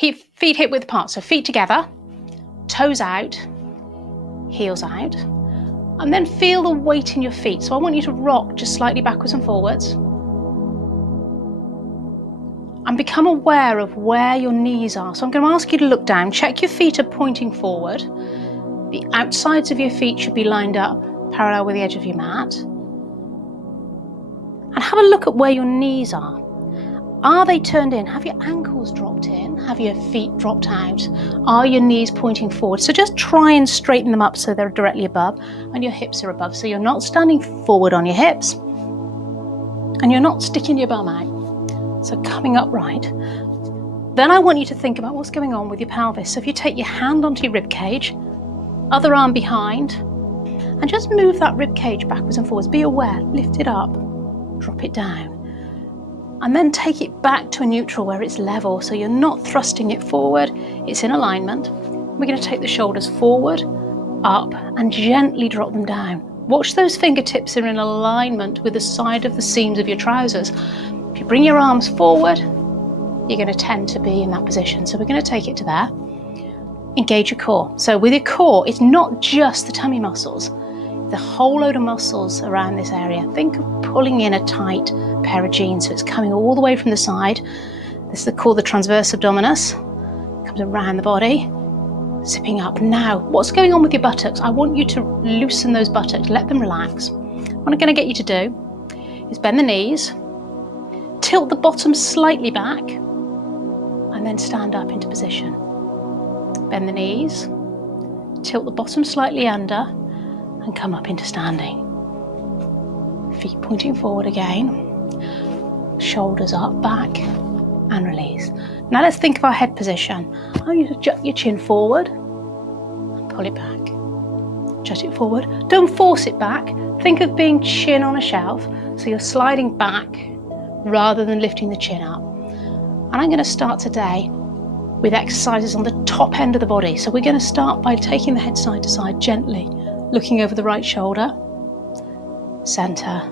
Feet hip width apart, so feet together, toes out, heels out, and then feel the weight in your feet. So I want you to rock just slightly backwards and forwards. And become aware of where your knees are. So I'm going to ask you to look down, check your feet are pointing forward. The outsides of your feet should be lined up parallel with the edge of your mat. And have a look at where your knees are. Are they turned in? Have your ankles dropped in? Have your feet dropped out? Are your knees pointing forward? So just try and straighten them up so they're directly above and your hips are above. So you're not standing forward on your hips and you're not sticking your bum out. So coming upright. Then I want you to think about what's going on with your pelvis. So if you take your hand onto your rib cage, other arm behind, and just move that rib cage backwards and forwards. Be aware, lift it up, drop it down. And then take it back to a neutral where it's level. So you're not thrusting it forward, it's in alignment. We're going to take the shoulders forward, up, and gently drop them down. Watch those fingertips are in alignment with the side of the seams of your trousers. If you bring your arms forward, you're going to tend to be in that position. So we're going to take it to there. Engage your core. So with your core, it's not just the tummy muscles, the whole load of muscles around this area. Think of pulling in a tight pair of jeans. So it's coming all the way from the side. This is called the transverse abdominis. Comes around the body, zipping up. Now, what's going on with your buttocks? I want you to loosen ththose buttocks, let them relax. What I'm going to get you to do is bend the knees, tilt the bottom slightly back, and then stand up into position. Bend the knees, tilt the bottom slightly under, and come up into standing. Feet pointing forward again, shoulders up, back, and release. Now let's think of our head position. I want you to jut your chin forward, and pull it back. Jut it forward. Don't force it back. Think of being chin on a shelf, so you're sliding back rather than lifting the chin up. And I'm going to start today with exercises on the top end of the body. So we're going to start by taking the head side to side gently, looking over the right shoulder, center,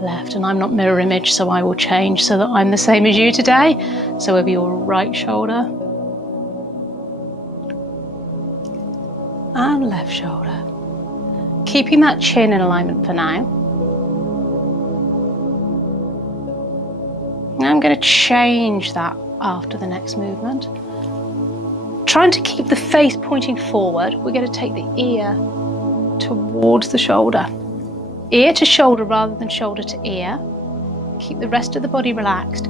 left. And I'm not mirror image, so I will change so that I'm the same as you today. So over your right shoulder and left shoulder. Keeping that chin in alignment for now. Now I'm going to change that after the next movement. Trying to keep the face pointing forward, we're going to take the ear towards the shoulder. Ear to shoulder rather than shoulder to ear. Keep the rest of the body relaxed.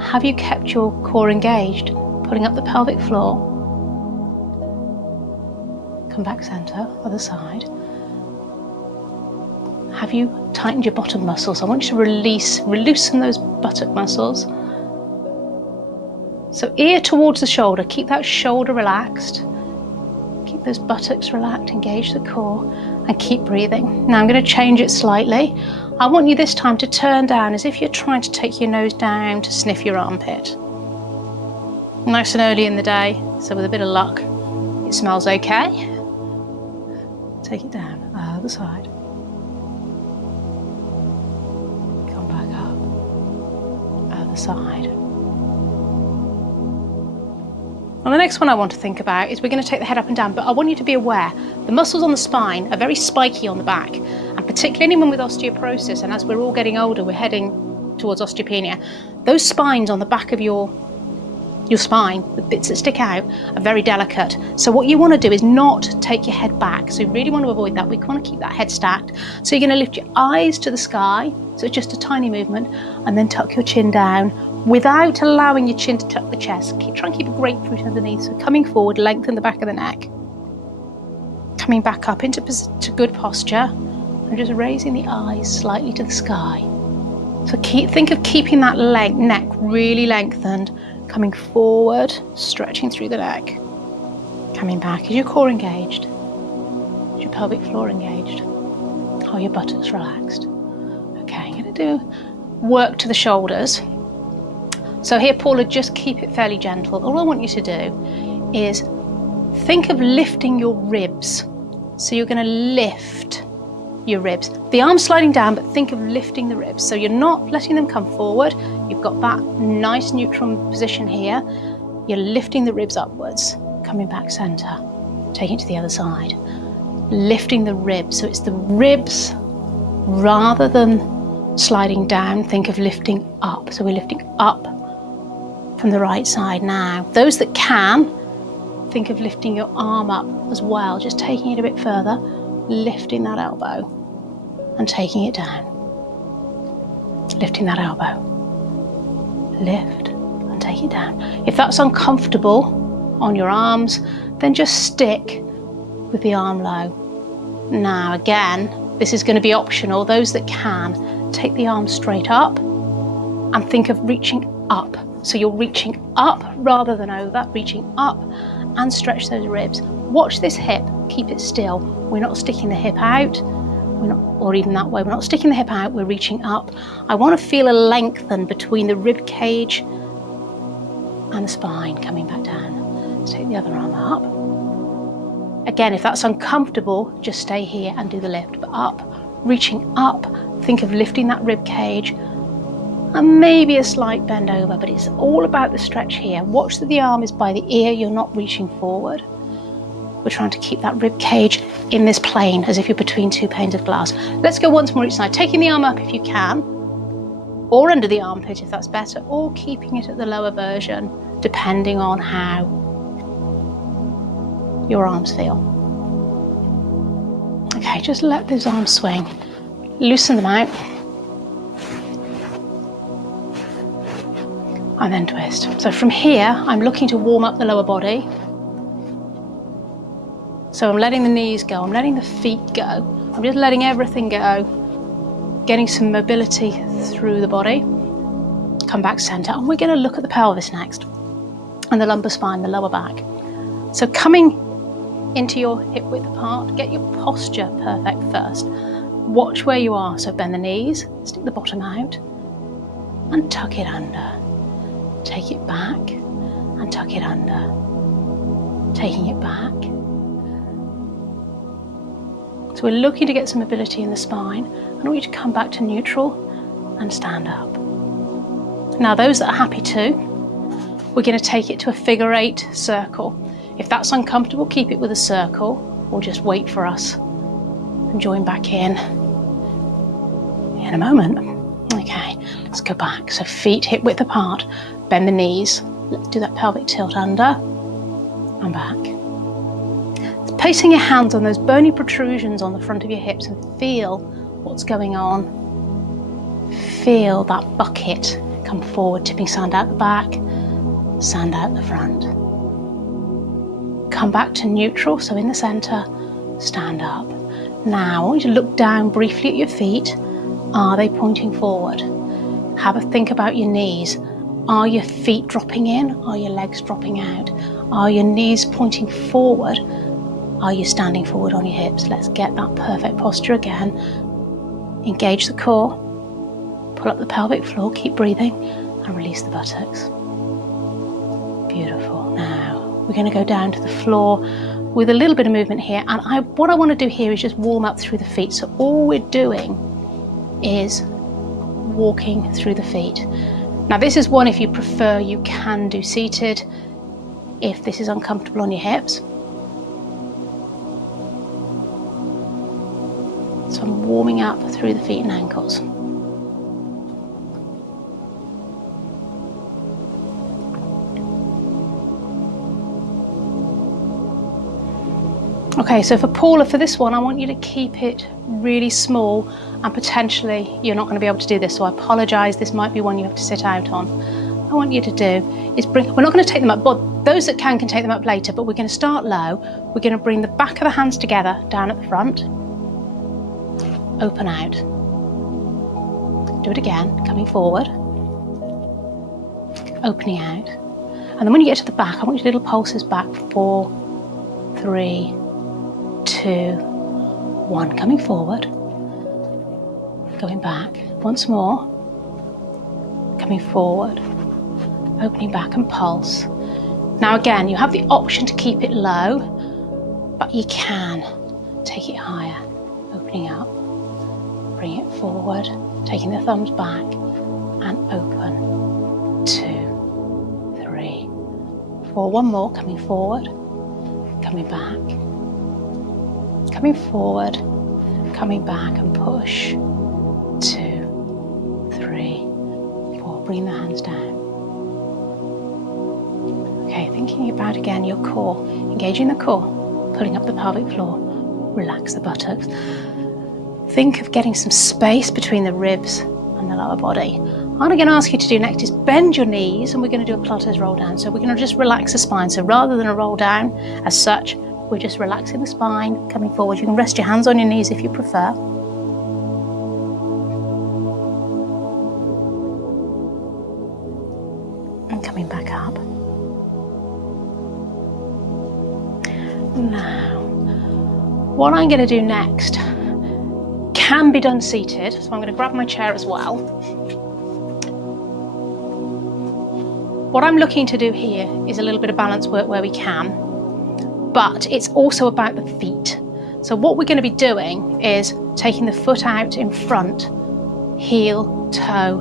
Have you kept your core engaged? Pulling up the pelvic floor. Come back center, other side. Have you tightened your bottom muscles? I want you to loosen those buttock muscles. So ear towards the shoulder, keep that shoulder relaxed. Keep those buttocks relaxed, engage the core, and keep breathing. Now I'm going to change it slightly. I want you this time to turn down as if you're trying to take your nose down to sniff your armpit. Nice and early in the day, so with a bit of luck, it smells okay. Take it down, other side. Side. And the next one I want to think about is we're going to take the head up and down, but I want you to be aware the muscles on the spine are very spiky on the back, and particularly anyone with osteoporosis, and as we're all getting older we're heading towards osteopenia, those spines on the back of your spine, the bits that stick out, are very delicate. So what you want to do is not take your head back, so you really want to avoid that. We want to keep that head stacked. So you're going to lift your eyes to the sky, so it's just a tiny movement, and then tuck your chin down without allowing your chin to tuck the chest. Try and keep a grapefruit underneath. So coming forward, lengthen the back of the neck. Coming back up into good posture, and just raising the eyes slightly to the sky. So think of keeping that neck really lengthened, coming forward, stretching through the neck. Coming back, is your core engaged? Is your pelvic floor engaged? Are your buttocks relaxed? Okay, I'm going to do work to the shoulders. So here, Paula, just keep it fairly gentle. All I want you to do is think of lifting your ribs. So you're going to lift your ribs. The arm's sliding down, but think of lifting the ribs. So you're not letting them come forward. You've got that nice neutral position here. You're lifting the ribs upwards, coming back center, taking it to the other side. Lifting the ribs, so it's the ribs rather than sliding down. Think of lifting up, so we're lifting up from the right side now. Those that can, think of lifting your arm up as well, just taking it a bit further, lifting that elbow and taking it down. Lifting that elbow, lift and take it down. If that's uncomfortable on your arms, then just stick with the arm low. Now again, this is going to be optional. Those that can, take the arm straight up and think of reaching up. So you're reaching up rather than over, reaching up, and stretch those ribs. Watch this hip, keep it still. We're not sticking the hip out, or even that way. We're not sticking the hip out, we're reaching up. I want to feel a lengthen between the rib cage and the spine coming back down. Let's take the other arm up. Again, if that's uncomfortable, just stay here and do the lift. But up, reaching up, think of lifting that rib cage and maybe a slight bend over, but it's all about the stretch here. Watch that the arm is by the ear, you're not reaching forward. We're trying to keep that rib cage in this plane as if you're between two panes of glass. Let's go once more each side, taking the arm up if you can, or under the armpit if that's better, or keeping it at the lower version, depending on how your arms feel. Okay, just let those arms swing. Loosen them out. And then twist. So from here, I'm looking to warm up the lower body. So I'm letting the knees go, I'm letting the feet go. I'm just letting everything go, getting some mobility through the body. Come back center, and we're going to look at the pelvis next, and the lumbar spine, the lower back. So coming into your hip width apart, get your posture perfect first. Watch where you are, so bend the knees, stick the bottom out, and tuck it under. Take it back, and tuck it under. Taking it back. So we're looking to get some mobility in the spine. I want you to come back to neutral and stand up. Now those that are happy to, we're going to take it to a figure 8 circle. If that's uncomfortable, keep it with a circle, or just wait for us and join back in a moment. Okay, let's go back. So feet hip width apart, bend the knees. Let's do that pelvic tilt under and back. Placing your hands on those bony protrusions on the front of your hips and feel what's going on. Feel that bucket come forward, tipping sand out the back, sand out the front. Come back to neutral, so in the center, stand up. Now I want you to look down briefly at your feet. Are they pointing forward? Have a think about your knees. Are your feet dropping in? Are your legs dropping out? Are your knees pointing forward? Are you standing forward on your hips? Let's get that perfect posture again. Engage the core, pull up the pelvic floor, keep breathing, and release the buttocks. Beautiful. Now we're going to go down to the floor with a little bit of movement here, and what I want to do here is just warm up through the feet. So all we're doing is walking through the feet. Now this is one, if you prefer, you can do seated if this is uncomfortable on your hips. So I'm warming up through the feet and ankles. Okay, so for Paula, for this one, I want you to keep it really small, and potentially you're not going to be able to do this, so I apologise, this might be one you have to sit out on. What I want you to do is we're not going to take them up, but those that can take them up later, but we're going to start low. We're going to bring the back of the hands together down at the front. Open out. Do it again, coming forward. Opening out. And then when you get to the back, I want your little pulses back. 4, 3, 2, 1. Coming forward. Going back. Once more. Coming forward. Opening back and pulse. Now again, you have the option to keep it low, but you can take it higher. Opening up. Bring it forward, taking the thumbs back, and open. 2, 3, 4, one more, coming forward, coming back, coming forward, coming back and push, 2, 3, 4, bring the hands down. Okay, thinking about again your core, engaging the core, pulling up the pelvic floor, relax the buttocks. Think of getting some space between the ribs and the lower body. What I'm going to ask you to do next is bend your knees, and we're going to do a Pilates roll down. So we're going to just relax the spine. So rather than a roll down as such, we're just relaxing the spine, coming forward. You can rest your hands on your knees if you prefer. And coming back up. Now, what I'm going to do next can be done seated. So I'm going to grab my chair as well. What I'm looking to do here is a little bit of balance work where we can, but it's also about the feet. So what we're going to be doing is taking the foot out in front, heel, toe,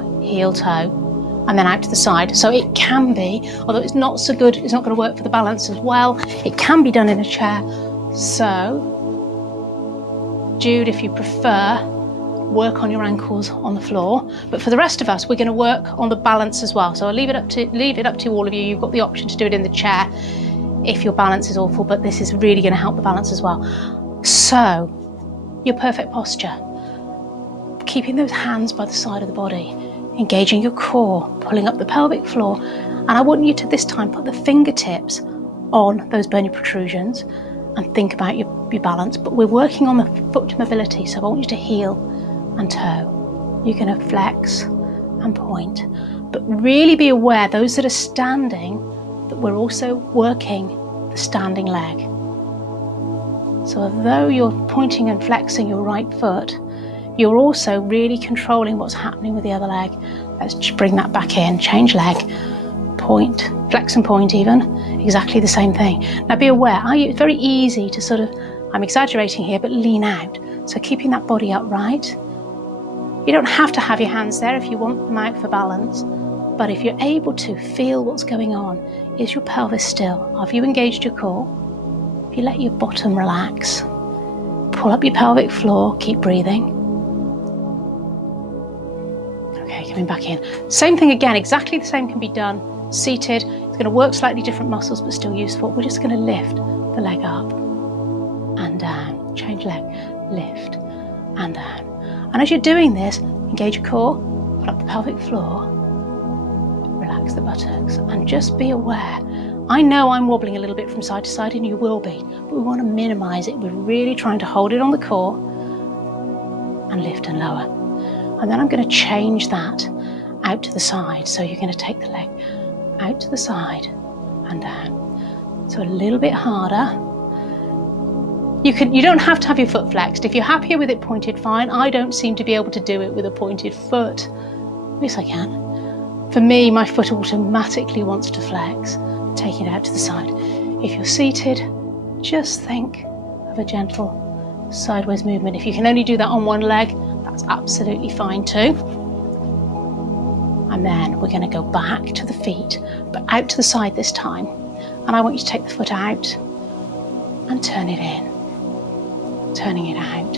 and then out to the side. So it can be, although it's not so good, it's not going to work for the balance as well, it can be done in a chair. So, Jude, if you prefer, work on your ankles on the floor, but for the rest of us we're going to work on the balance as well. So I'll leave it up to all of you. You've got the option to do it in the chair if your balance is awful, but this is really going to help the balance as well. So your perfect posture, keeping those hands by the side of the body, engaging your core, pulling up the pelvic floor, and I want you to this time put the fingertips on those bony protrusions and think about your balance. But we're working on the foot mobility, so I want you to heel and toe. You're going to flex and point, but really be aware, those that are standing, that we're also working the standing leg. So although you're pointing and flexing your right foot, you're also really controlling what's happening with the other leg. Let's just bring that back in, change leg, point, flex and point even, exactly the same thing. Now be aware, it's very easy to sort of, I'm exaggerating here, but lean out. So keeping that body upright. You don't have to have your hands there if you want them out for balance, but if you're able to feel what's going on, is your pelvis still? Have you engaged your core? If you let your bottom relax, pull up your pelvic floor, keep breathing. Okay, coming back in. Same thing again, exactly the same can be done seated. It's going to work slightly different muscles, but still useful. We're just going to lift the leg up and down, change leg, lift and down. And as you're doing this, engage your core, put up the pelvic floor, relax the buttocks, and just be aware. I know I'm wobbling a little bit from side to side, and you will be, but we want to minimize it. We're really trying to hold it on the core and lift and lower. And then I'm going to change that out to the side. So you're going to take the leg out to the side and down. So a little bit harder. You don't have to have your foot flexed. If you're happier with it pointed, fine. I don't seem to be able to do it with a pointed foot. At least I can. For me, my foot automatically wants to flex. Take it out to the side. If you're seated, just think of a gentle sideways movement. If you can only do that on one leg, that's absolutely fine too. And then we're going to go back to the feet, but out to the side this time. And I want you to take the foot out and turn it in. Turning it out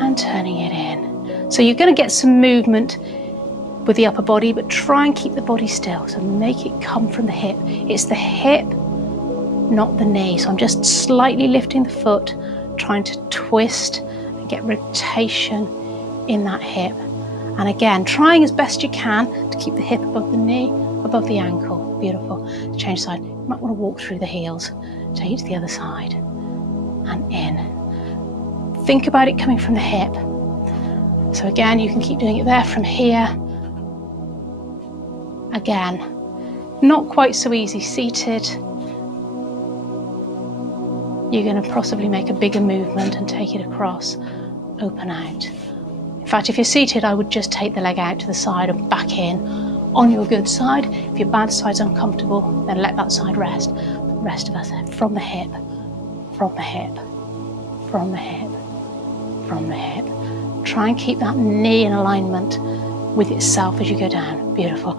and turning it in. So you're going to get some movement with the upper body, but try and keep the body still. So make it come from the hip. It's the hip, not the knee. So I'm just slightly lifting the foot, trying to twist and get rotation in that hip. And again, trying as best you can to keep the hip above the knee, above the ankle. Beautiful. Change side. You might want to walk through the heels. Take it to the other side and in. Think about it coming from the hip. So again, you can keep doing it there from here. Again, not quite so easy seated. You're going to possibly make a bigger movement and take it across, open out. In fact, if you're seated, I would just take the leg out to the side and back in on your good side. If your bad side's uncomfortable, then let that side rest. The rest of us from the hip, from the hip, from the hip, from the hip. Try and keep that knee in alignment with itself as you go down. Beautiful.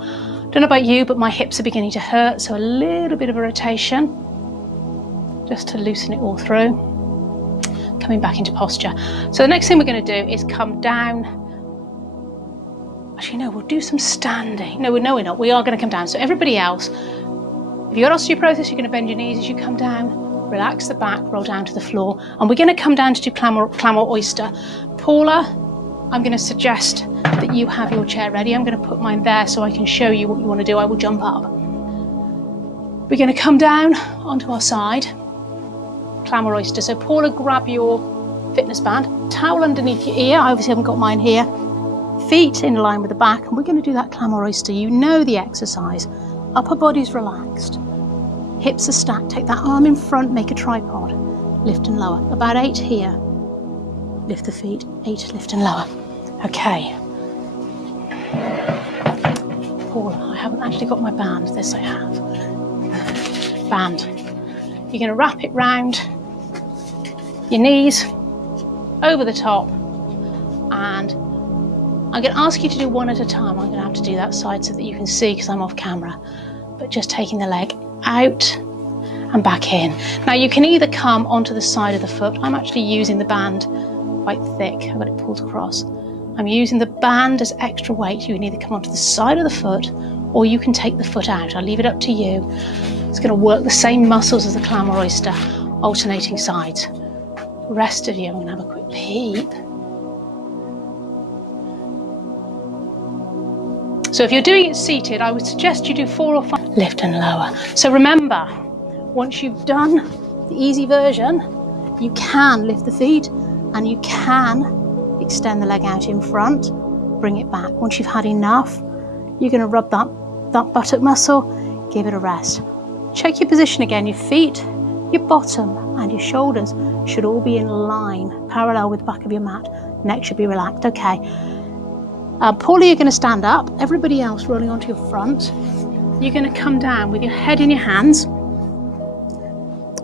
Don't know about you, but my hips are beginning to hurt, so a little bit of a rotation, just to loosen it all through. Coming back into posture. So the next thing we're going to do is come down. Actually, no, we'll do some standing. No, we're not. We are going to come down. So everybody else, if you've got osteoporosis, you're going to bend your knees as you come down. Relax the back, roll down to the floor. And we're going to come down to do clam or oyster. Paula, I'm going to suggest that you have your chair ready. I'm going to put mine there so I can show you what you want to do. I will jump up. We're going to come down onto our side. Clam or oyster. So Paula, grab your fitness band. Towel underneath your ear. I obviously haven't got mine here. Feet in line with the back. And we're going to do that clam or oyster. You know the exercise. Upper body's relaxed. Hips are stacked. Take that arm in front. Make a tripod. Lift and lower. About 8 here. Lift the feet. 8, lift and lower. Okay. Paula, I haven't actually got my band. This I have. Band. You're going to wrap it round your knees, over the top, and I'm going to ask you to do one at a time. I'm going to have to do that side so that you can see because I'm off camera. But just taking the leg out and back in. Now you can either come onto the side of the foot. I'm actually using the band quite thick. I've got it pulled across. I'm using the band as extra weight. You can either come onto the side of the foot or you can take the foot out. I'll leave it up to you. It's going to work the same muscles as the clam or oyster, alternating sides. The rest of you, I'm going to have a quick peep. So if you're doing it seated, I would suggest you do 4 or 5, lift and lower. So remember, once you've done the easy version, you can lift the feet and you can extend the leg out in front, bring it back. Once you've had enough, you're going to rub that buttock muscle, give it a rest. Check your position again. Your feet, your bottom and your shoulders should all be in line, parallel with the back of your mat. Neck should be relaxed. Okay. Paula, you're going to stand up. Everybody else rolling onto your front. You're going to come down with your head in your hands.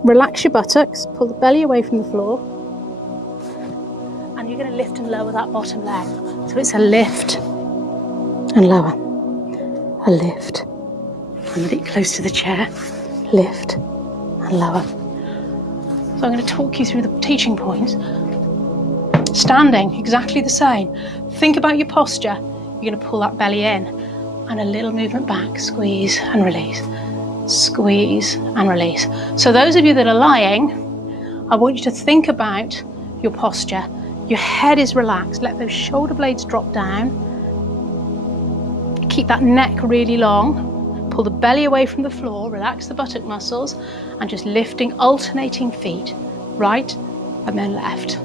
Relax your buttocks. Pull the belly away from the floor. And you're going to lift and lower that bottom leg. So it's a lift and lower. A lift. And let it close to the chair. Lift and lower. So I'm going to talk you through the teaching points. Standing, exactly the same. Think about your posture. You're going to pull that belly in and a little movement back. Squeeze and release. Squeeze and release. So those of you that are lying, I want you to think about your posture. Your head is relaxed. Let those shoulder blades drop down. Keep that neck really long. Pull the belly away from the floor. Relax the buttock muscles and just lifting, alternating feet. Right and then left.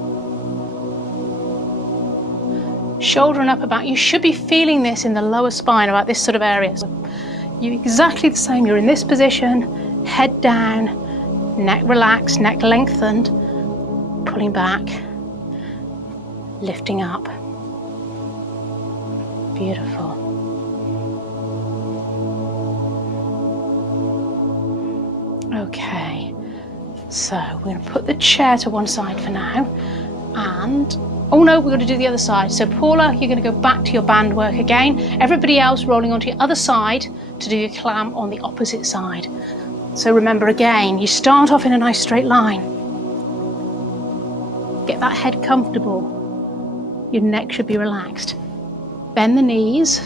Shoulder and upper back. You should be feeling this in the lower spine, about this sort of area. So you're exactly the same. You're in this position, head down, neck relaxed, neck lengthened, pulling back, lifting up. Beautiful. Okay, so we're going to put the chair to one side for now, and oh no, we're going to do the other side. So Paula, you're going to go back to your band work again. Everybody else rolling onto your other side to do your clam on the opposite side. So remember again, you start off in a nice straight line. Get that head comfortable. Your neck should be relaxed. Bend the knees.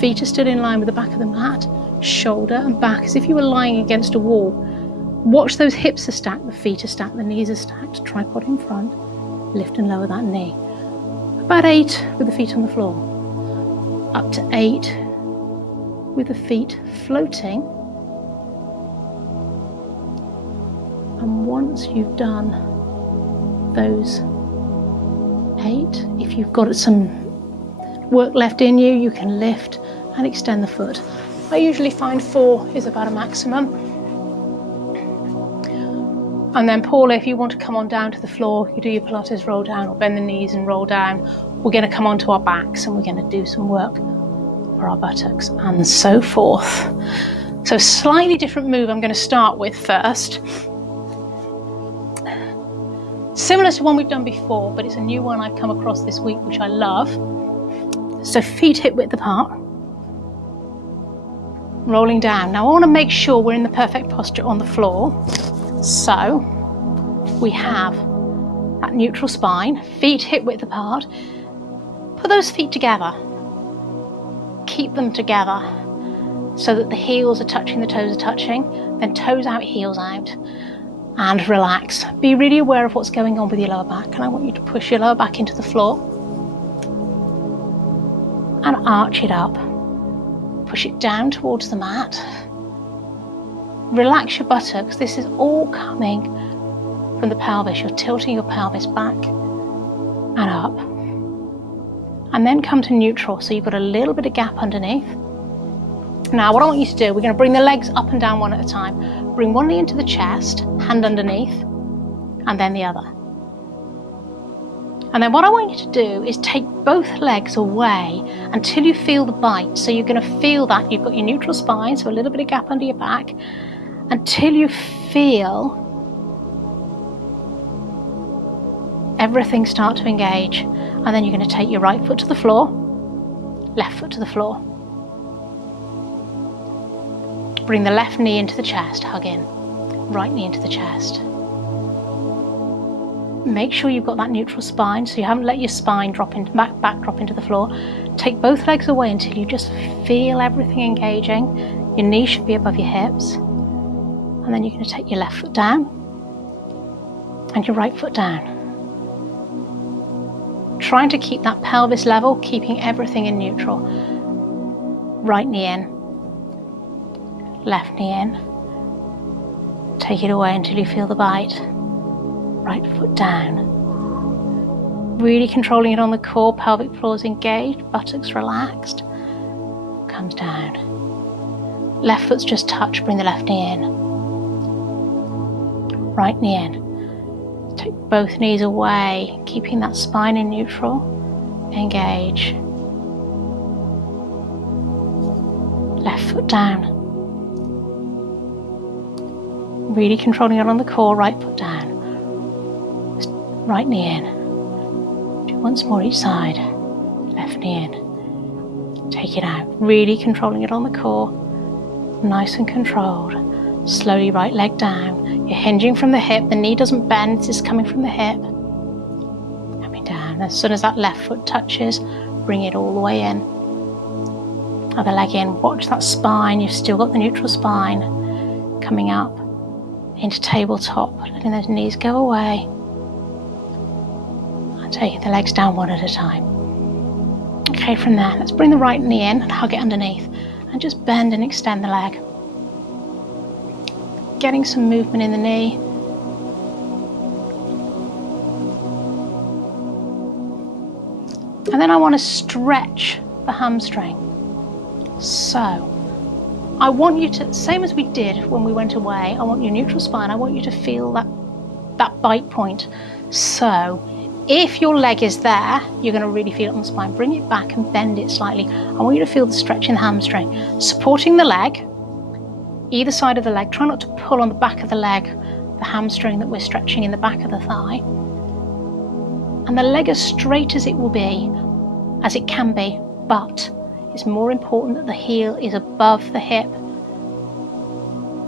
Feet are stood in line with the back of the mat. Shoulder and back as if you were lying against a wall. Watch those hips are stacked, the feet are stacked, the knees are stacked. Tripod in front. Lift and lower that knee. About 8 with the feet on the floor. Up to 8 with the feet floating. And once you've done those 8, if you've got some work left in you, you can lift and extend the foot. I usually find 4 is about a maximum. And then Paula, if you want to come on down to the floor, you do your Pilates roll down or bend the knees and roll down. We're going to come onto our backs and we're going to do some work for our buttocks and so forth. So slightly different move I'm going to start with first. Similar to one we've done before, but it's a new one I've come across this week, which I love. So feet hip width apart. rolling down. Now I want to make sure we're in the perfect posture on the floor. So we have that neutral spine, feet hip width apart. Put those feet together. Keep them together so that the heels are touching, the toes are touching, then toes out, heels out, and relax. Be really aware of what's going on with your lower back, and I want you to push your lower back into the floor and arch it up. Push it down towards the mat. Relax your buttocks. This is all coming from the pelvis. You're tilting your pelvis back and up. And then come to neutral, so you've got a little bit of gap underneath. Now what I want you to do, we're going to bring the legs up and down one at a time. Bring one knee into the chest, hand underneath, and then the other. And then what I want you to do is take both legs away until you feel the bite. So you're going to feel that you've got your neutral spine, so a little bit of gap under your back, until you feel everything start to engage. And then you're going to take your right foot to the floor, left foot to the floor. Bring the left knee into the chest, hug in. Right knee into the chest. Make sure you've got that neutral spine, so you haven't let your spine drop into back drop into the floor. Take both legs away until you just feel everything engaging. Your knees should be above your hips. And then you're going to take your left foot down and your right foot down. Trying to keep that pelvis level, keeping everything in neutral. Right knee in, left knee in. Take it away until you feel the bite. Right foot down. Really controlling it on the core, pelvic floor is engaged, buttocks relaxed. Comes down. Left foot's just touched, bring the left knee in. Right knee in. Take both knees away, keeping that spine in neutral. Engage. Left foot down. Really controlling it on the core, right foot down. Right knee in. Do once more each side. Left knee in. Take it out. Really controlling it on the core. Nice and controlled. Slowly right leg down. You're hinging from the hip. The knee doesn't bend. This is coming from the hip. Coming down. As soon as that left foot touches, bring it all the way in. Other leg in. Watch that spine. You've still got the neutral spine. Coming up into tabletop. Letting those knees go away. And taking the legs down one at a time. Okay, from there, let's bring the right knee in and hug it underneath. And just bend and extend the leg. Getting some movement in the knee. And then I want to stretch the hamstring. So I want you to, same as we did when we went away, I want your neutral spine, I want you to feel that bite point. So if your leg is there, you're going to really feel it on the spine. Bring it back and bend it slightly. I want you to feel the stretch in the hamstring. Supporting the leg, either side of the leg. Try not to pull on the back of the leg, the hamstring that we're stretching in the back of the thigh. And the leg as straight as it will be, as it can be, but it's more important that the heel is above the hip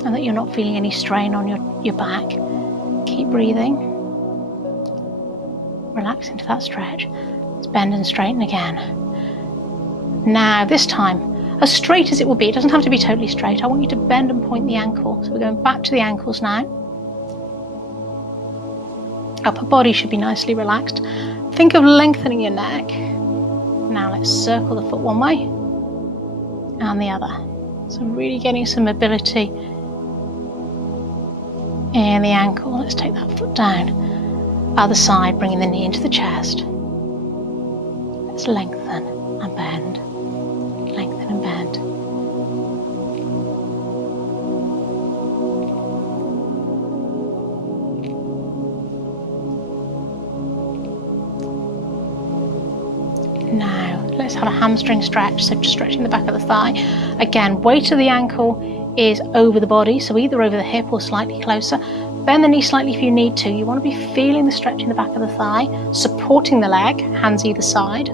and that you're not feeling any strain on your back. Keep breathing. Relax into that stretch. Let's bend and straighten again. Now, this time, as straight as it will be, it doesn't have to be totally straight. I want you to bend and point the ankle. So we're going back to the ankles now. Upper body should be nicely relaxed. Think of lengthening your neck. Now let's circle the foot one way and the other. So really getting some mobility in the ankle. Let's take that foot down. Other side, bringing the knee into the chest. Let's lengthen and bend. Lengthen and bend. Now let's have a hamstring stretch, so just stretching the back of the thigh. Again, weight of the ankle is over the body, so either over the hip or slightly closer. Bend the knee slightly if you need to. You want to be feeling the stretch in the back of the thigh, supporting the leg, hands either side.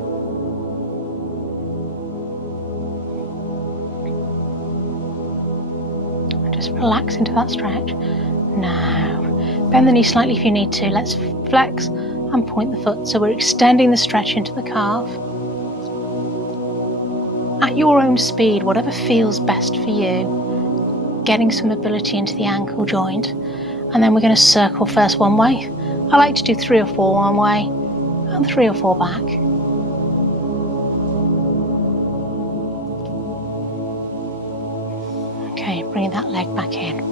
Just relax into that stretch. Now, bend the knee slightly if you need to. Let's flex and point the foot. So we're extending the stretch into the calf. At your own speed, whatever feels best for you, getting some mobility into the ankle joint. And then we're going to circle first one way. I like to do 3 or 4 one way and 3 or 4 back. Okay, bringing that leg back in.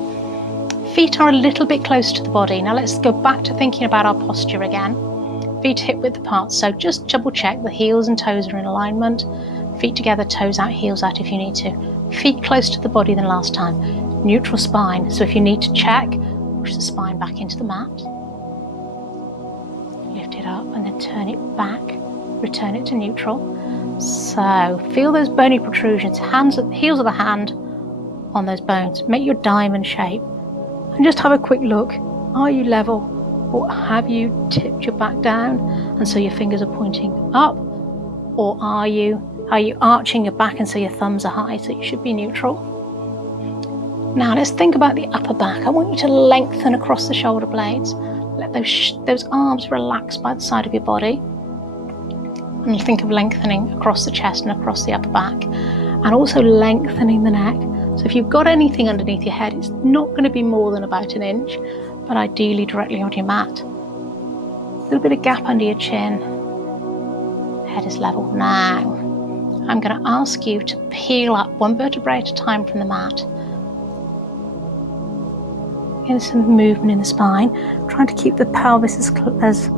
Feet are a little bit close to the body. Now let's go back to thinking about our posture again. Feet hip width apart, so just double check the heels and toes are in alignment. Feet together, toes out, heels out if you need to. Feet closer to the body than last time. Neutral spine, so if you need to check, push the spine back into the mat. Lift it up and then turn it back, return it to neutral. So feel those bony protrusions, heels of the hand on those bones. Make your diamond shape and just have a quick look. Are you level or have you tipped your back down and so your fingers are pointing up? Or are you arching your back and so your thumbs are high, so you should be neutral? Now let's think about the upper back. I want you to lengthen across the shoulder blades. Let those arms relax by the side of your body. And you think of lengthening across the chest and across the upper back. And also lengthening the neck. So if you've got anything underneath your head, it's not going to be more than about 1 inch, but ideally directly on your mat. A little bit of gap under your chin. Head is level. Now, I'm going to ask you to peel up 1 vertebrae at a time from the mat. Getting some movement in the spine, trying to keep the pelvis as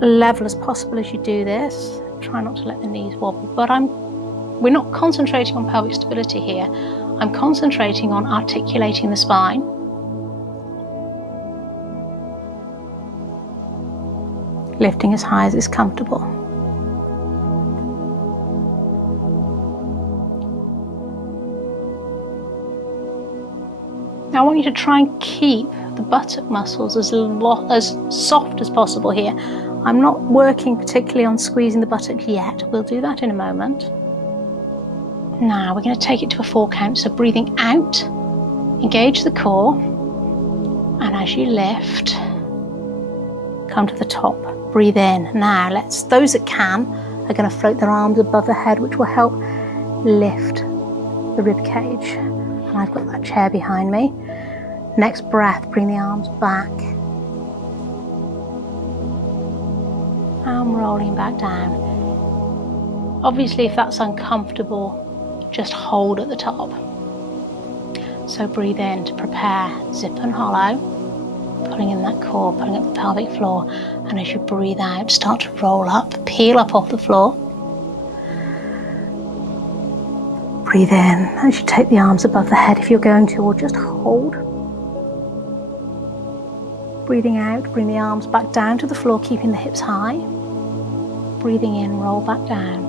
level as possible as you do this. Try not to let the knees wobble, but we're not concentrating on pelvic stability here. I'm concentrating on articulating the spine. Lifting as high as is comfortable. Now I want you to try and keep the buttock muscles as soft as possible here. I'm not working particularly on squeezing the buttock yet. We'll do that in a moment. Now we're going to take it to a 4 count. So breathing out, engage the core, and as you lift, come to the top. Breathe in. Now those that can are going to float their arms above the head, which will help lift the rib cage. And I've got that chair behind me. Next breath, bring the arms back. And rolling back down. Obviously, if that's uncomfortable, just hold at the top. So breathe in to prepare, zip and hollow, pulling in that core, pulling up the pelvic floor. And as you breathe out, start to roll up, peel up off the floor. Breathe in as you take the arms above the head if you're going to, or just hold. Breathing out, bring the arms back down to the floor, keeping the hips high. Breathing in, roll back down.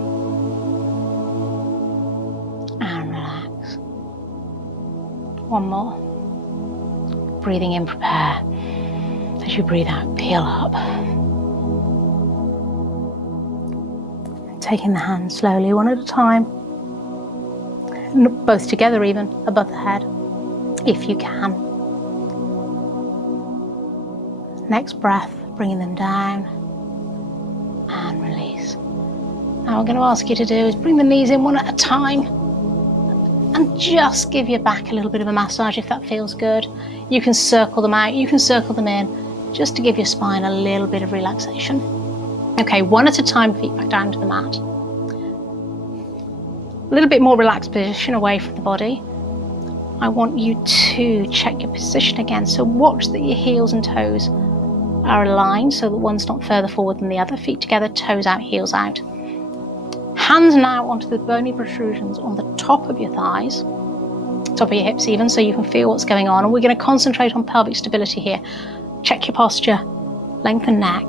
And relax. One more. Breathing in, prepare. As you breathe out, peel up. Taking the hands slowly, one at a time. Both together even, above the head, if you can. Next breath, bringing them down and release. Now what I'm going to ask you to do is bring the knees in one at a time and just give your back a little bit of a massage if that feels good. You can circle them out, you can circle them in, just to give your spine a little bit of relaxation. Okay, one at a time, feet back down to the mat. A little bit more relaxed position away from the body. I want you to check your position again. So watch that your heels and toes are aligned so that one's not further forward than the other. Feet together, toes out, heels out. Hands now onto the bony protrusions on the top of your thighs, top of your hips even, so you can feel what's going on. And we're going to concentrate on pelvic stability here. Check your posture, lengthen neck,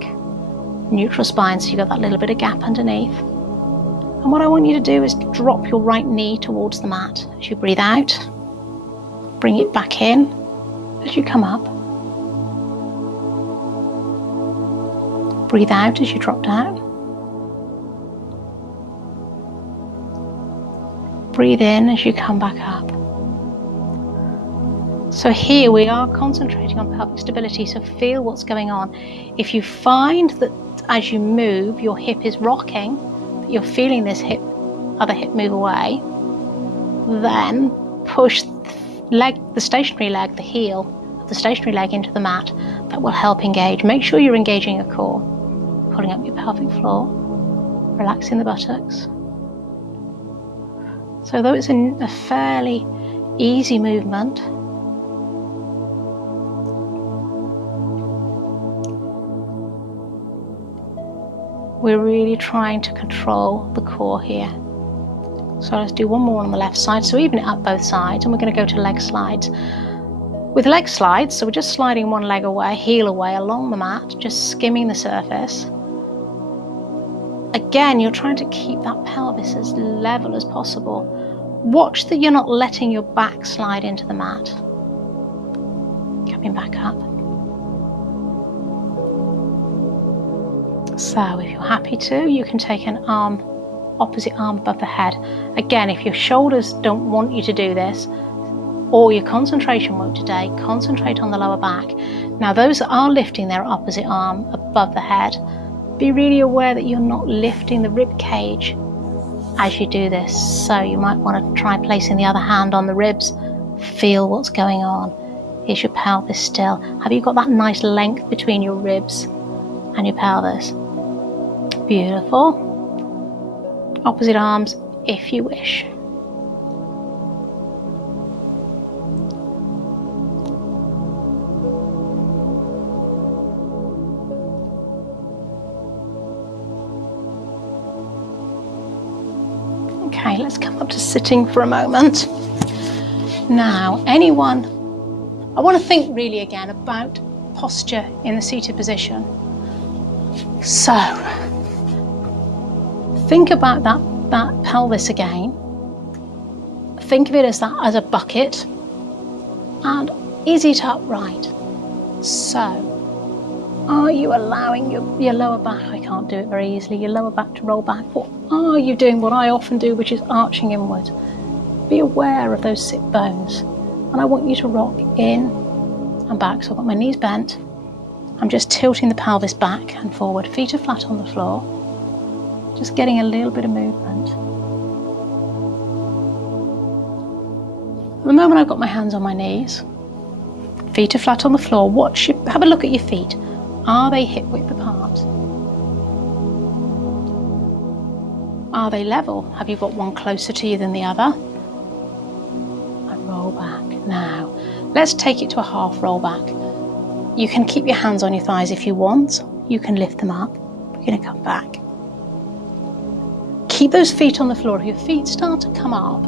neutral spine so you've got that little bit of gap underneath. And what I want you to do is drop your right knee towards the mat as you breathe out. Bring it back in as you come up. Breathe out as you drop down. Breathe in as you come back up. So here we are concentrating on pelvic stability, so feel what's going on. If you find that as you move your hip is rocking, that you're feeling this other hip move away, then push the stationary leg, the heel of the stationary leg into the mat. That will help engage. Make sure you're engaging your core, pulling up your pelvic floor, relaxing the buttocks. So though it's a fairly easy movement, we're really trying to control the core here. So let's do one more on the left side, so even it up both sides, and we're going to go to leg slides. With leg slides, so we're just sliding one leg away, heel away along the mat, just skimming the surface. Again, you're trying to keep that pelvis as level as possible. Watch that you're not letting your back slide into the mat. Coming back up. So if you're happy to, you can take an arm, opposite arm above the head. Again, if your shoulders don't want you to do this, or your concentration won't today, concentrate on the lower back. Now those that are lifting their opposite arm above the head, be really aware that you're not lifting the rib cage as you do this. So you might want to try placing the other hand on the ribs. Feel what's going on. Is your pelvis still? Have you got that nice length between your ribs and your pelvis? Beautiful. Opposite arms if you wish. Okay, let's come up to sitting for a moment. Now, I want to think really again about posture in the seated position. So, think about that pelvis again. Think of it as a bucket, and is it upright? So, are you allowing your lower back, I can't do it very easily, your lower back to roll back? Or are you doing what I often do, which is arching inward? Be aware of those sit bones. And I want you to rock in and back. So I've got my knees bent. I'm just tilting the pelvis back and forward. Feet are flat on the floor. Just getting a little bit of movement. At the moment I've got my hands on my knees. Feet are flat on the floor. Have a look at your feet. Are they hip width apart? Are they level? Have you got one closer to you than the other? And roll back. Now, let's take it to a half roll back. You can keep your hands on your thighs if you want. You can lift them up. We're going to come back. Keep those feet on the floor. If your feet start to come up,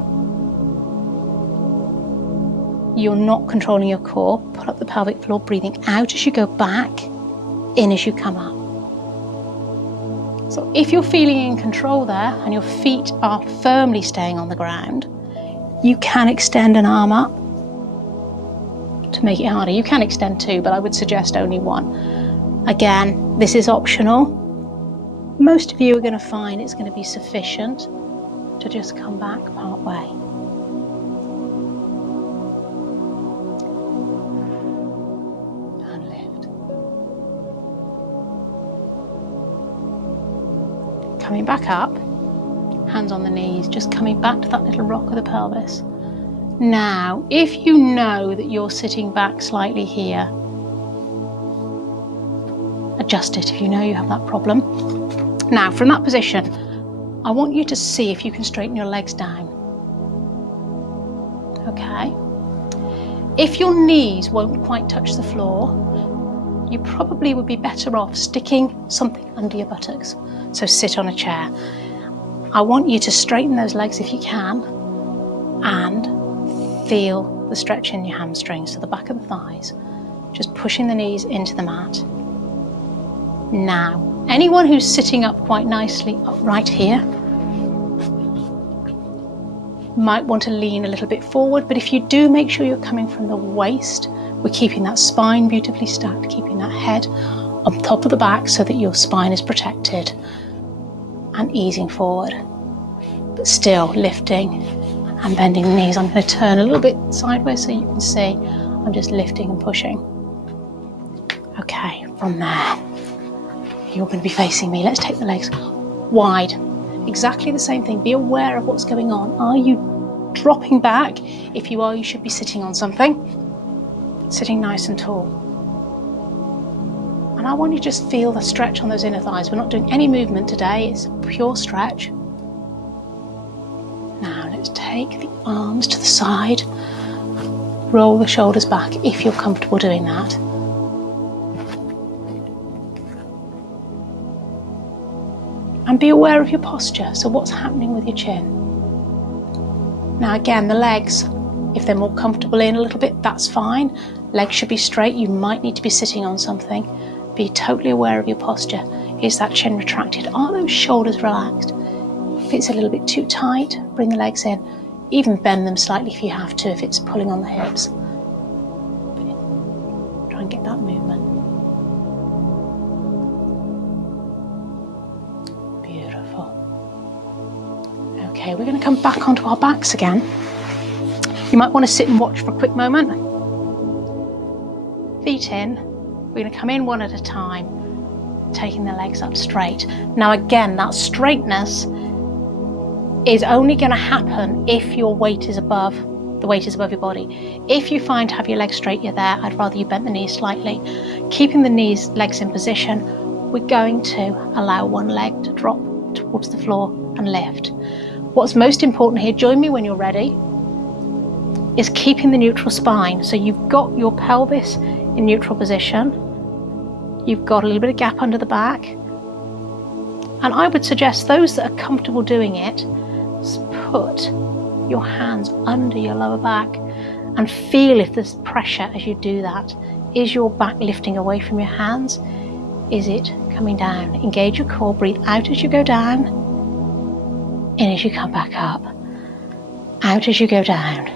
you're not controlling your core. Pull up the pelvic floor, breathing out as you go back, in as you come up. So if you're feeling in control there and your feet are firmly staying on the ground, you can extend an arm up to make it harder. You can extend two, but I would suggest only one. Again, this is optional. Most of you are going to find it's going to be sufficient to just come back part way. And lift. Coming back up, hands on the knees, just coming back to that little rock of the pelvis. Now, if you know that you're sitting back slightly here, adjust it if you know you have that problem. Now, from that position, I want you to see if you can straighten your legs down. Okay? If your knees won't quite touch the floor, you probably would be better off sticking something under your buttocks. So sit on a chair. I want you to straighten those legs if you can, and feel the stretch in your hamstrings to the back of the thighs, just pushing the knees into the mat. Now, anyone who's sitting up quite nicely upright here might want to lean a little bit forward, but if you do, make sure you're coming from the waist. We're keeping that spine beautifully stacked, keeping that head on top of the back so that your spine is protected, and easing forward, but still lifting and bending the knees. I'm going to turn a little bit sideways so you can see. I'm just lifting and pushing. Okay, from there, you're going to be facing me. Let's take the legs wide. Exactly the same thing. Be aware of what's going on. Are you dropping back? If you are, you should be sitting on something. Sitting nice and tall. And I want you to just feel the stretch on those inner thighs. We're not doing any movement today. It's a pure stretch. Now let's take the arms to the side. Roll the shoulders back if you're comfortable doing that. And be aware of your posture. So what's happening with your chin? Now again, the legs, if they're more comfortable in a little bit, that's fine. Legs should be straight. You might need to be sitting on something. Be totally aware of your posture. Is that chin retracted? Are those shoulders relaxed? If it's a little bit too tight, bring the legs in. Even bend them slightly if you have to, if it's pulling on the hips. Try and get that movement. Okay, we're going to come back onto our backs again. You might want to sit and watch for a quick moment. Feet in. We're going to come in one at a time, taking the legs up straight. Now again, that straightness is only going to happen if your weight is above, the weight is above your body. If you find to have your legs straight, you're there. I'd rather you bent the knees slightly. Keeping the legs in position, we're going to allow one leg to drop towards the floor and lift. What's most important here, join me when you're ready, is keeping the neutral spine. So you've got your pelvis in neutral position. You've got a little bit of gap under the back. And I would suggest those that are comfortable doing it, put your hands under your lower back and feel if there's pressure as you do that. Is your back lifting away from your hands? Is it coming down? Engage your core, breathe out as you go down. In as you come back up, out as you go down.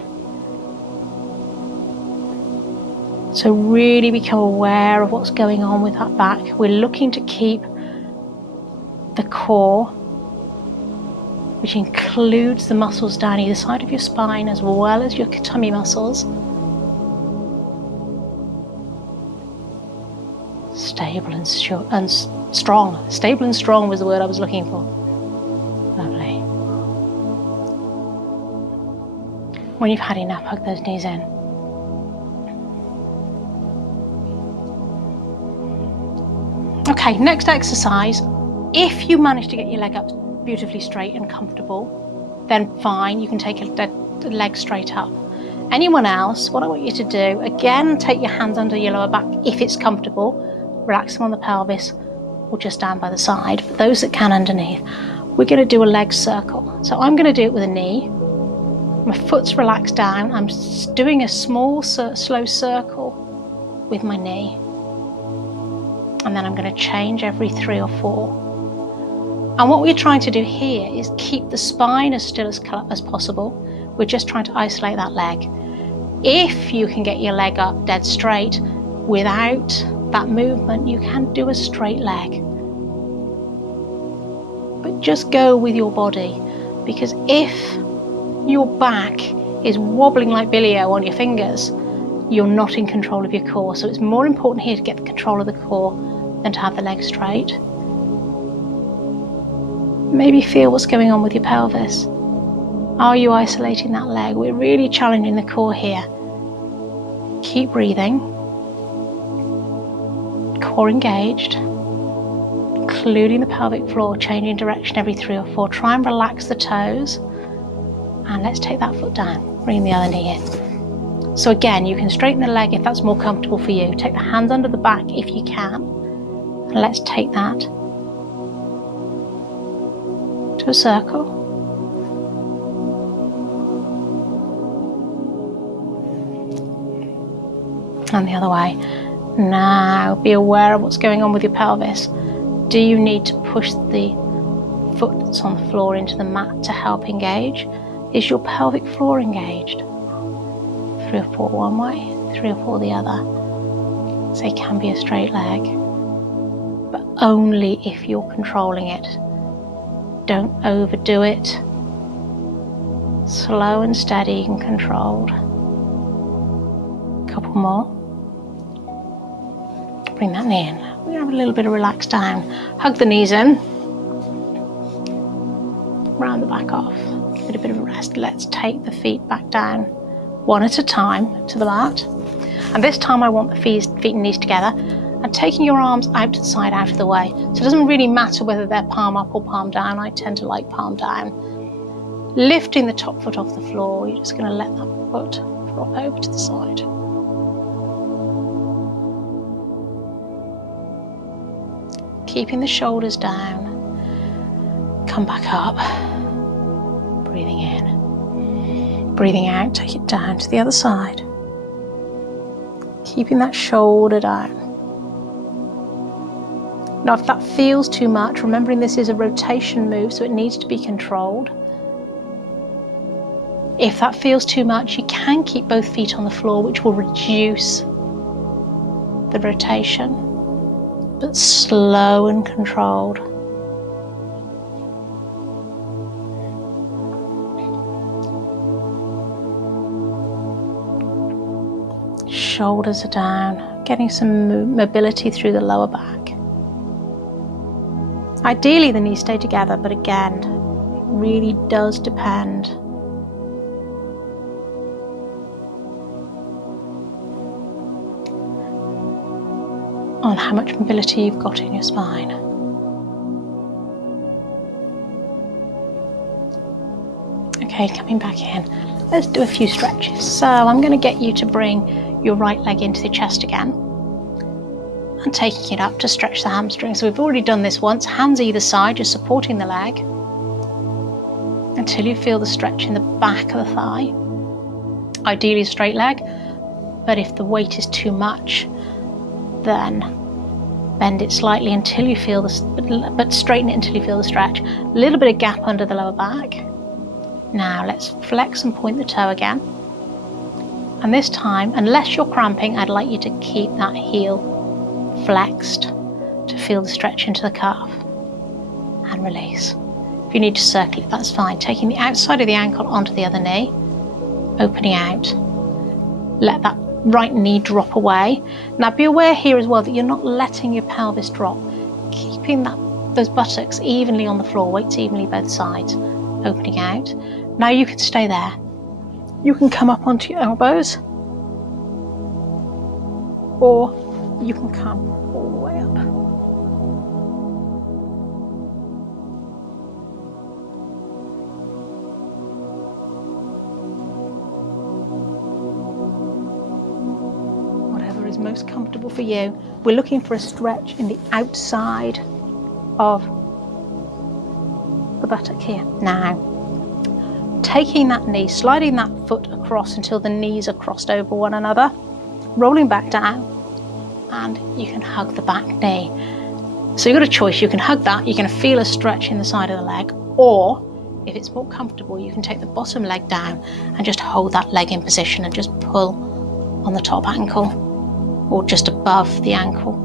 So really become aware of what's going on with that back. We're looking to keep the core, which includes the muscles down either side of your spine as well as your tummy muscles, stable and strong. Stable and strong was the word I was looking for. Lovely. When you've had enough, hug those knees in. Okay, next exercise. If you manage to get your leg up beautifully straight and comfortable, then fine, you can take the leg straight up. Anyone else, what I want you to do, again, take your hands under your lower back if it's comfortable. Relax them on the pelvis or just down by the side. For those that can, underneath. We're going to do a leg circle. So I'm going to do it with a knee. My foot's relaxed down. I'm doing a small, slow circle with my knee. And then I'm going to change every 3 or 4. And what we're trying to do here is keep the spine as still as possible. We're just trying to isolate that leg. If you can get your leg up dead straight without that movement, you can do a straight leg. But just go with your body, because if your back is wobbling like Billy-O on your fingers, you're not in control of your core. So it's more important here to get the control of the core than to have the legs straight. Maybe feel what's going on with your pelvis. Are you isolating that leg? We're really challenging the core here. Keep breathing. Core engaged. Including the pelvic floor, changing direction every 3 or 4. Try and relax the toes. And let's take that foot down. Bring the other knee in. So again, you can straighten the leg if that's more comfortable for you. Take the hands under the back if you can. And let's take that to a circle. And the other way. Now be aware of what's going on with your pelvis. Do you need to push the foot that's on the floor into the mat to help engage? Is your pelvic floor engaged? 3 or 4 one way, 3 or 4 the other. So it can be a straight leg, but only if you're controlling it. Don't overdo it. Slow and steady and controlled. couple more. Bring that knee in. We're going to have a little bit of relax down. Hug the knees in. Round the back off. Give it a bit of a rest. Let's take the feet back down, one at a time, to the mat. And this time I want the feet and knees together, and taking your arms out to the side, out of the way. So it doesn't really matter whether they're palm up or palm down. I tend to like palm down. Lifting the top foot off the floor, you're just going to let that foot drop over to the side. Keeping the shoulders down. Come back up. Breathing in. Breathing out, take it down to the other side. Keeping that shoulder down. Now if that feels too much, remembering this is a rotation move, so it needs to be controlled. If that feels too much, you can keep both feet on the floor, which will reduce the rotation, but slow and controlled. Shoulders are down, getting some mobility through the lower back. Ideally the knees stay together, but again, it really does depend on how much mobility you've got in your spine. Okay, coming back in. Let's do a few stretches. So I'm going to get you to bring your right leg into the chest again and taking it up to stretch the hamstring. So we've already done this once. Hands either side, just supporting the leg until you feel the stretch in the back of the thigh. Ideally straight leg, but if the weight is too much, then bend it slightly until you feel this, but straighten it until you feel the stretch. A little bit of gap under the lower back. Now let's flex and point the toe again. And this time, unless you're cramping, I'd like you to keep that heel flexed to feel the stretch into the calf. And release. If you need to circle it, that's fine. Taking the outside of the ankle onto the other knee, opening out. Let that right knee drop away. Now be aware here as well that you're not letting your pelvis drop. Keeping those buttocks evenly on the floor, weights evenly both sides. Opening out. Now you can stay there. You can come up onto your elbows, or you can come all the way up. Whatever is most comfortable for you. We're looking for a stretch in the outside of the buttock here. Now, taking that knee, sliding that foot across until the knees are crossed over one another, rolling back down, and you can hug the back knee. So you've got a choice. You can hug that, you're going to feel a stretch in the side of the leg, or if it's more comfortable, you can take the bottom leg down and just hold that leg in position and just pull on the top ankle or just above the ankle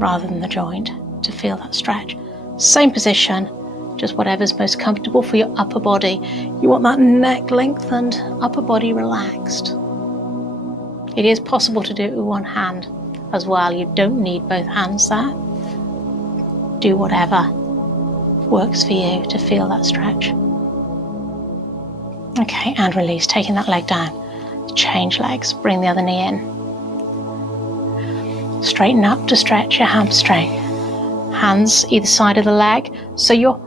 rather than the joint to feel that stretch. Same position, just whatever's most comfortable for your upper body. You want that neck lengthened, upper body relaxed. It is possible to do it with one hand as well. You don't need both hands there. Do whatever works for you to feel that stretch. Okay, and release, taking that leg down. Change legs, bring the other knee in. Straighten up to stretch your hamstring. Hands either side of the leg. So you're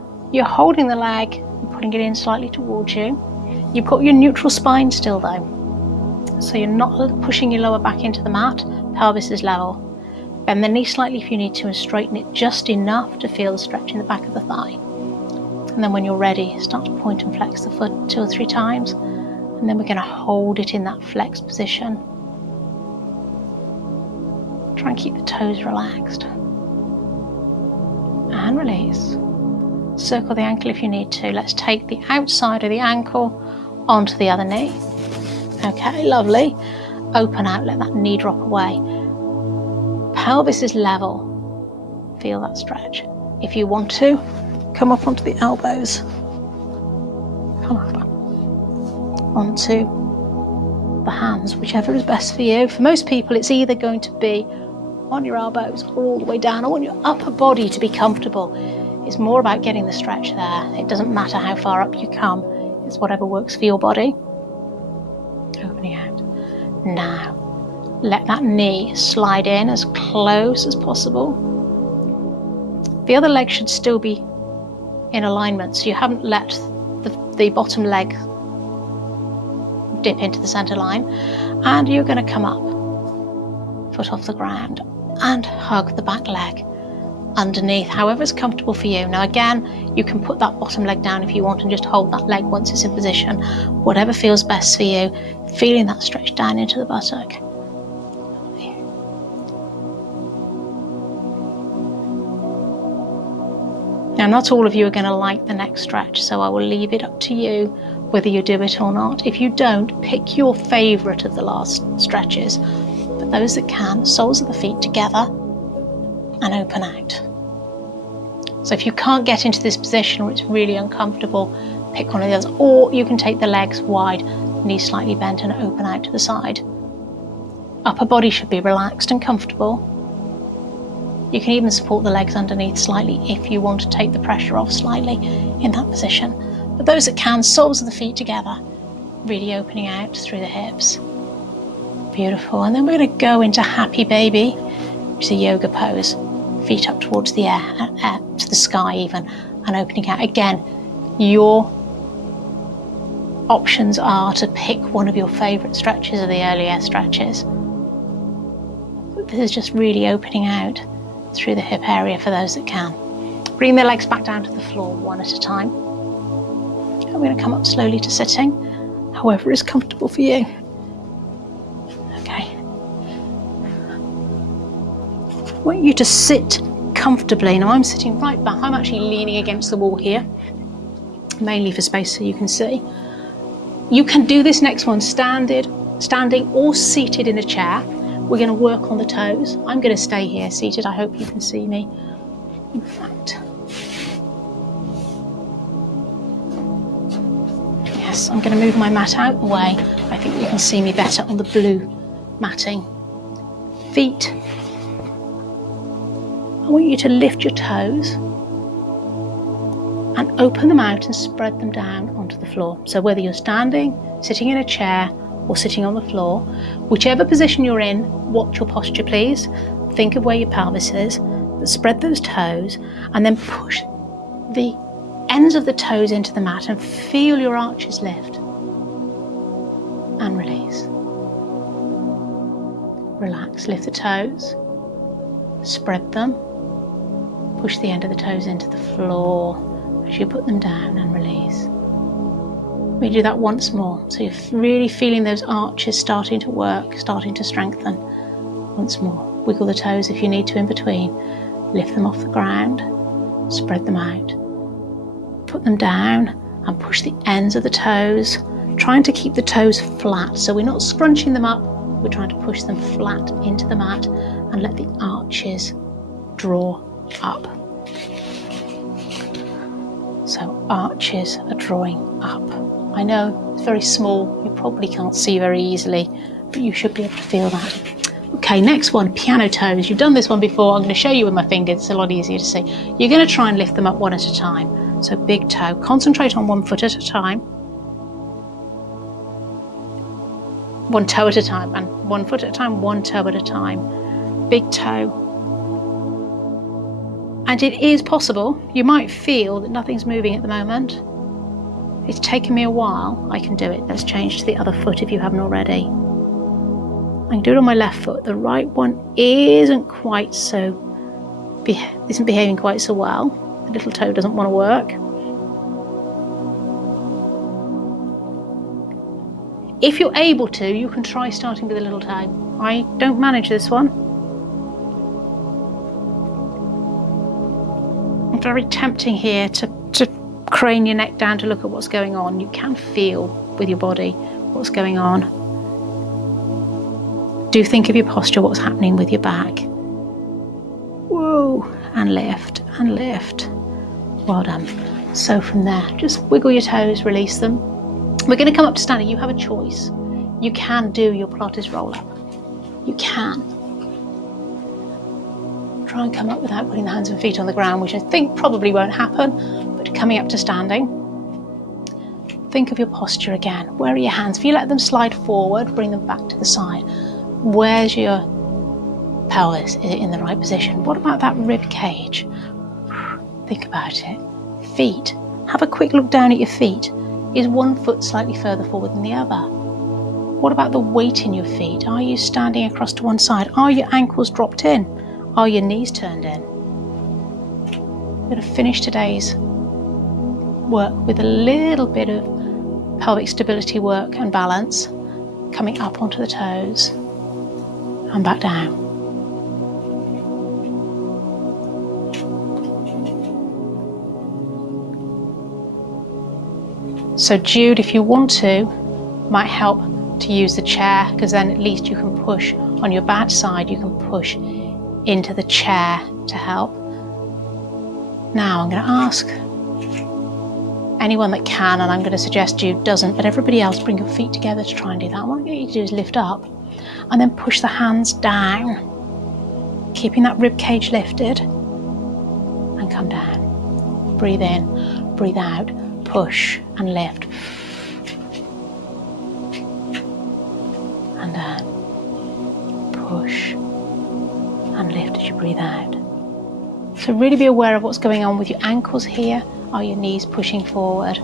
holding the leg and putting it in slightly towards you. You've got your neutral spine still though. So you're not pushing your lower back into the mat, pelvis is level. Bend the knee slightly if you need to and straighten it just enough to feel the stretch in the back of the thigh. And then when you're ready, start to point and flex the foot 2 or 3 times. And then we're going to hold it in that flex position. Try and keep the toes relaxed. And release. Circle the ankle if you need to. Let's take the outside of the ankle onto the other knee. Okay, lovely. Open out, let that knee drop away. Pelvis is level. Feel that stretch. If you want to, come up onto the elbows. Come up. Onto the hands, whichever is best for you. For most people, it's either going to be on your elbows or all the way down. I want your upper body to be comfortable. It's more about getting the stretch there. It doesn't matter how far up you come. It's whatever works for your body. Opening out. Now, let that knee slide in as close as possible. The other leg should still be in alignment, so you haven't let the bottom leg dip into the center line. And you're going to come up, foot off the ground, and hug the back leg underneath, however is comfortable for you. Now again, you can put that bottom leg down if you want and just hold that leg once it's in position. Whatever feels best for you, feeling that stretch down into the buttock. Now, not all of you are going to like the neck stretch, so I will leave it up to you whether you do it or not. If you don't, pick your favourite of the last stretches, but those that can, soles of the feet together and open out. So if you can't get into this position or it's really uncomfortable, pick one of the others, or you can take the legs wide, knees slightly bent, and open out to the side. Upper body should be relaxed and comfortable. You can even support the legs underneath slightly if you want to take the pressure off slightly in that position. But those that can, soles of the feet together, really opening out through the hips. Beautiful. And then we're going to go into happy baby, which is a yoga pose. Feet up towards the air, to the sky even, and opening out. Again, your options are to pick one of your favourite stretches of the earlier stretches. This is just really opening out through the hip area for those that can. Bring the legs back down to the floor one at a time. And we're going to come up slowly to sitting, however is comfortable for you. Okay. I want you to sit comfortably. Now I'm sitting right back. I'm actually leaning against the wall here, mainly for space so you can see. You can do this next one standing or seated in a chair. We're going to work on the toes. I'm going to stay here seated. I hope you can see me. In fact, yes, I'm going to move my mat out the way. I think you can see me better on the blue matting. Feet. I want you to lift your toes and open them out and spread them down onto the floor. So whether you're standing, sitting in a chair, or sitting on the floor, whichever position you're in, watch your posture please. Think of where your pelvis is, but spread those toes and then push the ends of the toes into the mat and feel your arches lift and release. Relax, lift the toes, spread them, push the end of the toes into the floor as you put them down and release. We do that once more, so you're really feeling those arches starting to work, starting to strengthen. Once more, wiggle the toes if you need to in between, lift them off the ground, spread them out, put them down and push the ends of the toes, trying to keep the toes flat, so we're not scrunching them up, we're trying to push them flat into the mat and let the arches draw up. So arches are drawing up. I know it's very small, you probably can't see very easily, but you should be able to feel that. Okay, next one, piano toes. You've done this one before. I'm going to show you with my fingers, it's a lot easier to see. You're going to try and lift them up one at a time. So big toe, concentrate on one foot at a time, one toe at a time, and one foot at a time, one toe at a time. Big toe. And it is possible, you might feel that nothing's moving at the moment. It's taken me a while, I can do it. Let's change to the other foot if you haven't already. I can do it on my left foot. The right one isn't behaving quite so well. The little toe doesn't want to work. If you're able to, you can try starting with the little toe. I don't manage this one. It's very tempting here to crane your neck down to look at what's going on. You can feel with your body what's going on. Do think of your posture, what's happening with your back. Whoa, and lift and lift. Well done. So from there, just wiggle your toes, release them. We're going to come up to standing. You have a choice. You can do your Pilates roll-up. You can. Try and come up without putting the hands and feet on the ground, which I think probably won't happen, but coming up to standing. Think of your posture again. Where are your hands? If you let them slide forward, bring them back to the side. Where's your pelvis? Is it in the right position? What about that rib cage? Think about it. Feet. Have a quick look down at your feet. Is one foot slightly further forward than the other? What about the weight in your feet? Are you standing across to one side? Are your ankles dropped in? Are your knees turned in? I'm going to finish today's work with a little bit of pelvic stability work and balance, coming up onto the toes and back down. So Jude, if you want to, might help to use the chair, because then at least you can push on your bad side, you can push into the chair to help. Now I'm going to ask anyone that can, and I'm going to suggest Jude doesn't, but everybody else bring your feet together to try and do that. What I want you to do is lift up and then push the hands down, keeping that rib cage lifted, and come down. Breathe in, breathe out, push and lift. And down. Push and lift as you breathe out. So really be aware of what's going on with your ankles here. Are your knees pushing forward?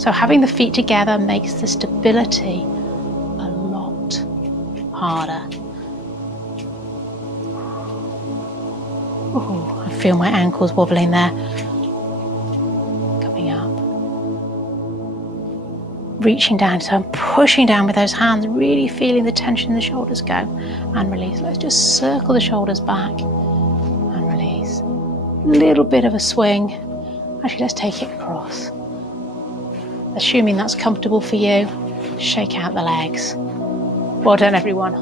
So having the feet together makes the stability a lot harder. Oh, I feel my ankles wobbling there. Coming up. Reaching down, so I'm pushing down with those hands, really feeling the tension in the shoulders go and release. Let's just circle the shoulders back and release. Little bit of a swing. Actually, let's take it across. Assuming that's comfortable for you, shake out the legs. Well done, everyone.